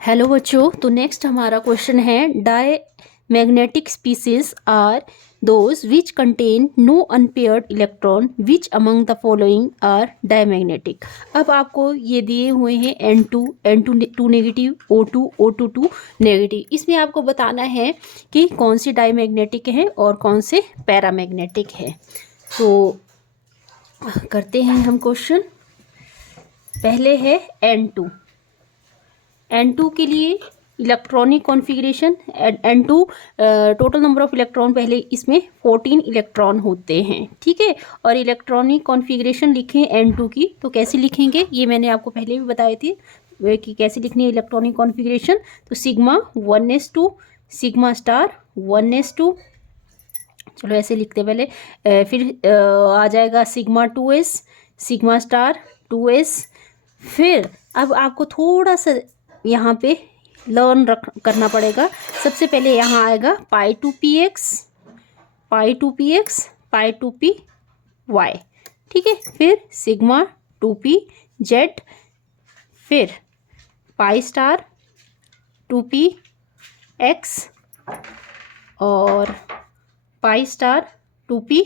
Hello बच्चों, तो next हमारा क्वेश्चन है diamagnetic species are those which contain no unpaired electron which among the following are diamagnetic. अब आपको ये दिए हुए हैं N2 नेगेटिव, O2 नेगेटिव। इसमें आपको बताना है कि कौन सी डायमैग्नेटिक है और कौन से पैरामैग्नेटिक है। तो करते हैं हम क्वेश्चन। पहले है N2 के लिए electronic configuration. N2 total number of electron, पहले इसमें 14 इलेक्ट्रॉन होते हैं, ठीक है। और इलेक्ट्रॉनिक कॉन्फ़िगरेशन लिखें N2 की, तो कैसे लिखेंगे ये मैंने आपको पहले भी बताए थे कि कैसे लिखनी है इलेक्ट्रॉनिक कॉन्फ़िगरेशन। तो sigma 1s2, sigma star 1s2, चलो ऐसे लिखते पहले। फिर आ जाएगा sigma 2s, sigma star 2s। फिर अब आपको थोड़ा सा यहाँ पे लर्न करना पड़ेगा। सबसे पहले यहाँ आएगा पाई 2px, पाई 2px, पाई 2py, ठीक है। फिर सिग्मा 2pz, फिर पाई स्टार 2px और पाई स्टार 2py,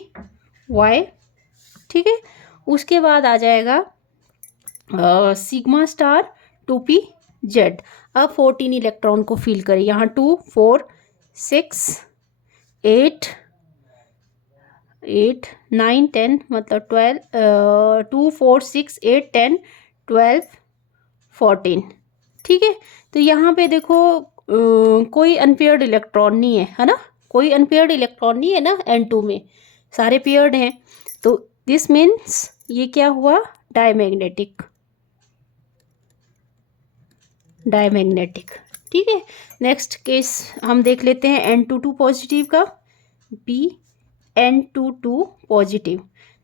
ठीक है। उसके बाद आ जाएगा सिग्मा स्टार 2pz। अब 14 इलेक्ट्रॉन को फिल करें। यहाँ 2 4 6 8 8 9 10 मतलब 12, 2 4 6 8 10 12 14, ठीक है। तो यहाँ पे देखो कोई अनपेयर्ड इलेक्ट्रॉन नहीं है ना, कोई अनपेयर्ड इलेक्ट्रॉन नहीं है ना N2 में, सारे पेयर्ड हैं। तो दिस मीन्स ये क्या हुआ, डायमैग्नेटिक, डायमैग्नेटिक, ठीक है। नेक्स्ट केस हम देख लेते हैं N22 पॉजिटिव का। बी N22 पॉजिटिव,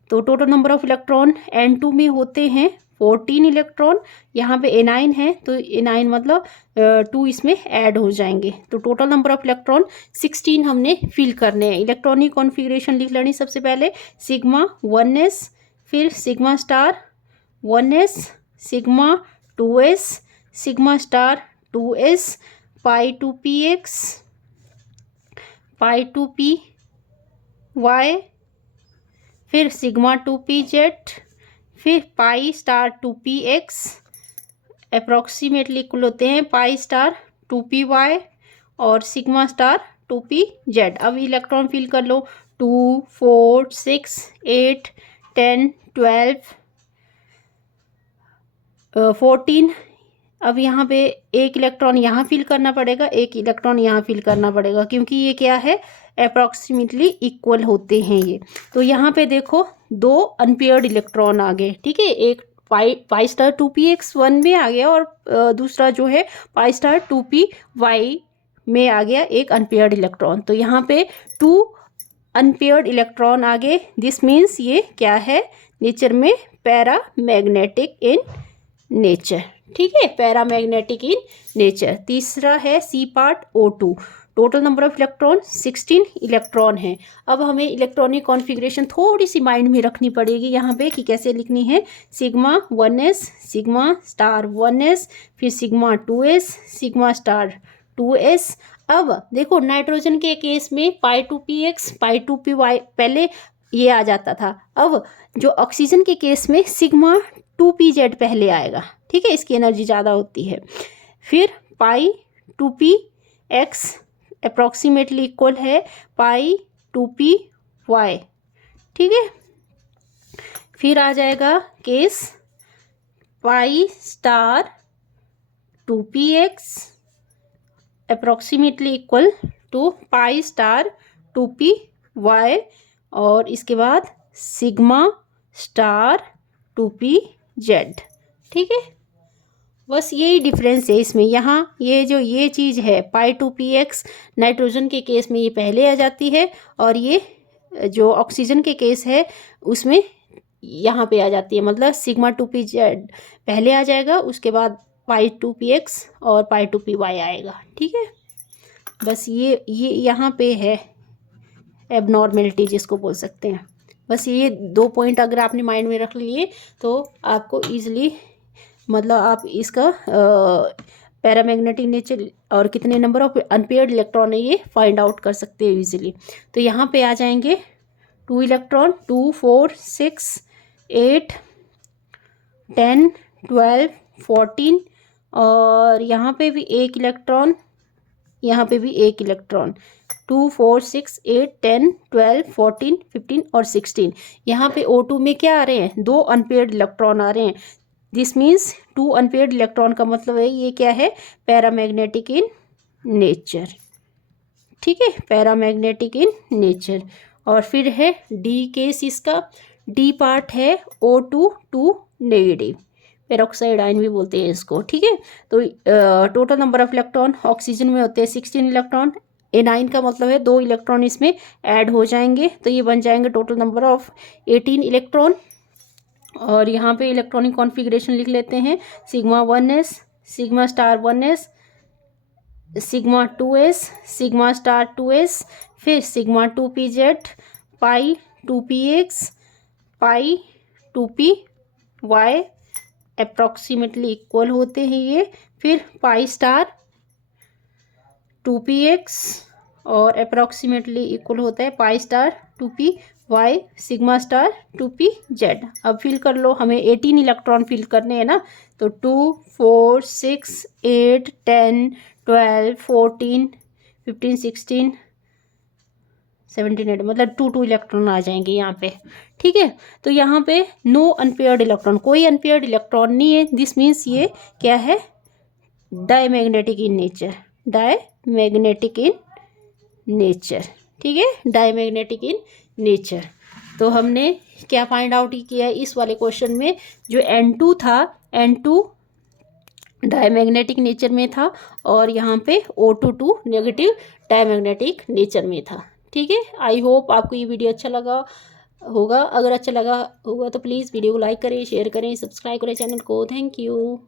तो total number of electron N2 में होते हैं 14 इलेक्ट्रॉन। यहाँ पे A9 है तो A9 मतलब 2 इसमें ऐड हो जाएंगे, तो टोटल नंबर ऑफ इलेक्ट्रॉन 16 हमने फिल करने हैं। इलेक्ट्रॉनिक कॉन्फ़िगरेशन लिख लेनी सबसे पहले, सिग्मा 1s, फिर sigma star 1s, sigma 2s, sigma star 2s, पाई 2px, पाई 2py, फिर सिग्मा 2pz, फिर पाई स्टार 2px, अप्रॉक्सीमेटली इक्वल होते हैं पाई स्टार 2py और सिग्मा स्टार 2pz। अब इलेक्ट्रॉन फिल कर लो, 2 4 6 8 10 12 14। अब यहाँ पे एक इलेक्ट्रॉन यहाँ फिल करना पड़ेगा, एक इलेक्ट्रॉन यहाँ फिल करना पड़ेगा, क्योंकि ये क्या है, अप्रॉक्सीमेटली इक्वल होते हैं ये। तो यहाँ पे देखो दो अनपेयर्ड इलेक्ट्रॉन आ गए, ठीक है। एक पाई स्टार 2px 1 में आ गया और दूसरा जो है पाई स्टार 2py में आ गया एक अनपेयर्ड इलेक्ट्रॉन। तो यहाँ पे 2 अनपेयर्ड इलेक्ट्रॉन आ गए। दिस मीन्स ये क्या है, नेचर में पैरामैग्नेटिक इन नेचर, ठीक है, पैरामैग्नेटिक इन नेचर। तीसरा है C part O2, total number of electron 16 electron है। अब हमें इलेक्ट्रॉनिक कॉन्फ़िगरेशन थोड़ी सी माइंड में रखनी पड़ेगी यहाँ पे कि कैसे लिखनी है। Sigma 1s, sigma star 1s, फिर sigma 2s, sigma star 2s। अब देखो नाइट्रोजन के केस में पाई 2px, पाई 2py पहले ये आ जाता था। अब जो ऑक्सीजन के केस में सिग्मा 2pz पहले आएगा, ठीक है, इसकी एनर्जी ज़्यादा होती है। फिर पाई 2px अप्रॉक्सीमेटली इक्वल है पाई 2py, ठीक है। फिर आ जाएगा case pi star 2px approximately equal to pi star 2py और इसके बाद सिग्मा स्टार 2pz, ठीक है। बस यही डिफरेंस है इसमें। यहाँ ये जो ये चीज़ है पाई 2px नाइट्रोजन के केस में ये पहले आ जाती है, और ये जो ऑक्सीजन के केस है उसमें यहाँ पे आ जाती है, मतलब सिग्मा 2pz पहले आ जाएगा, उसके बाद पाई 2px और पाई 2py आएगा, ठीक है। बस ये यहाँ पे है एबनॉर्मेलिटी जिसको बोल सकते हैं। बस ये 2 पॉइंट अगर आपने माइंड में रख लिए तो आपको ईजिली, मतलब आप इसका पैरामैग्नेटिक नेचर और कितने नंबर ऑफ अनपेयर्ड इलेक्ट्रॉन है ये फाइंड आउट कर सकते हैं इजीली। तो यहाँ पे आ जाएंगे 2 इलेक्ट्रॉन, 2 4 6 8 10 12 14 और यहाँ पे भी एक इलेक्ट्रॉन, यहाँ पे भी एक इलेक्ट्रॉन, 2 4 6 8 10 12 14 15 और 16। यहाँ पे O2 में क्या आ रहे हैं, 2 अनपेयर्ड इलेक्ट्रॉन आ रहे हैं। दिस मीन्स 2 अनपेयर्ड इलेक्ट्रॉन का मतलब है ये क्या है, पैरामैग्नेटिक इन नेचर। ठीक है, पैरामैग्नेटिक इन नेचर। और फिर है डी केस, इसका डी पार्ट है O2 2 नेगेटिव, पेरोक्साइड आयन भी बोलते हैं इसको। ठीक है, तो total number of electron oxygen में होते हैं 16 इलेक्ट्रॉन। एनाइन का मतलब है 2 इलेक्ट्रॉन इसमें ऐड हो जाएंगे, तो ये बन जाएंगे टोटल नंबर ऑफ 18 इलेक्ट्रॉन। और यहाँ पे इलेक्ट्रॉनिक कॉन्फ़िगरेशन लिख लेते हैं, sigma 1s, sigma star 1s, sigma 2s, sigma star 2s, फिर सिग्मा 2pz, पाई 2px, पाई 2py अप्रॉक्सीमेटली इक्वल होते हैं ये। फिर पाई स्टार 2px और अप्रॉक्सीमेटली इक्वल होता है पाई star 2py, sigma star 2pz। अब फिल कर लो, हमें 18 इलेक्ट्रॉन फिल करने हैं ना, तो 2 4 6 8 10 12 14 15 16 17 8 मतलब 2 इलेक्ट्रॉन आ जाएंगे यहाँ पे। ठीक है, तो यहाँ पे नो अनपेयर्ड इलेक्ट्रॉन, कोई अनपेयर्ड इलेक्ट्रॉन नहीं है। दिस मीन्स ये क्या है, diamagnetic in nature, diamagnetic in nature. ठीक है, डायमैग्नेटिक इन नेचर। तो हमने क्या फाइंड आउट किया है इस वाले क्वेश्चन में, जो N2 था, N2 डायमैग्नेटिक नेचर में था और यहाँ पे O2 2 नेगेटिव डायमैग्नेटिक नेचर में था। ठीक है, आई होप आपको ये वीडियो अच्छा लगा होगा। अगर अच्छा लगा होगा तो प्लीज़ वीडियो को लाइक करें, शेयर करें, सब्सक्राइब करें चैनल को। Thank you.